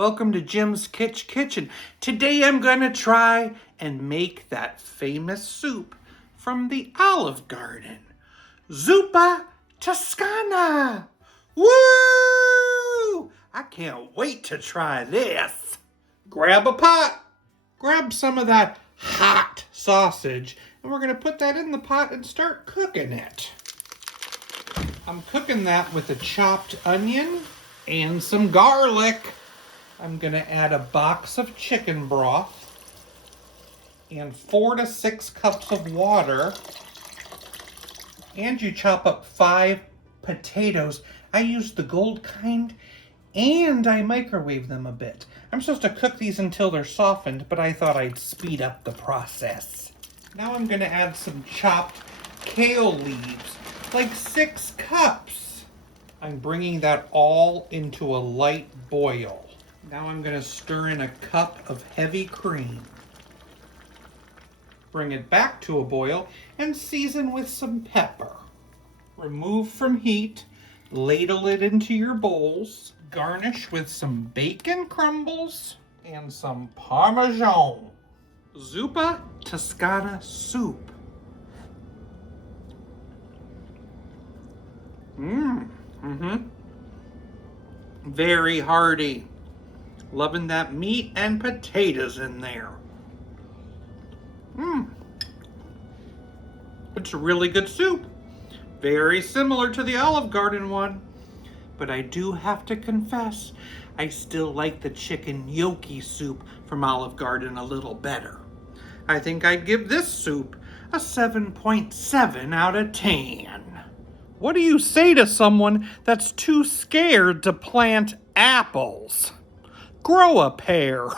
Welcome to Jim's Kitchen. Today I'm going to try and make that famous soup from the Olive Garden. Zuppa Toscana! Woo! I can't wait to try this. Grab a pot. Grab some of that hot sausage, and we're going to put that in the pot and start cooking it. I'm cooking that with a chopped onion and some garlic. I'm going to add a box of chicken broth and 4 to 6 cups of water. And you chop up 5 potatoes. I used the gold kind and I microwave them a bit. I'm supposed to cook these until they're softened, but I thought I'd speed up the process. Now I'm going to add some chopped kale leaves, like 6 cups. I'm bringing that all into a light boil. Now I'm going to stir in a cup of heavy cream. Bring it back to a boil and season with some pepper. Remove from heat, ladle it into your bowls, garnish with some bacon crumbles and some Parmesan. Zuppa Toscana soup. Very hearty. Loving that meat and potatoes in there. It's a really good soup. Very similar to the Olive Garden one. But I do have to confess, I still like the chicken gnocchi soup from Olive Garden a little better. I think I'd give this soup a 7.7 out of 10. What do you say to someone that's too scared to plant apples? Grow a pair.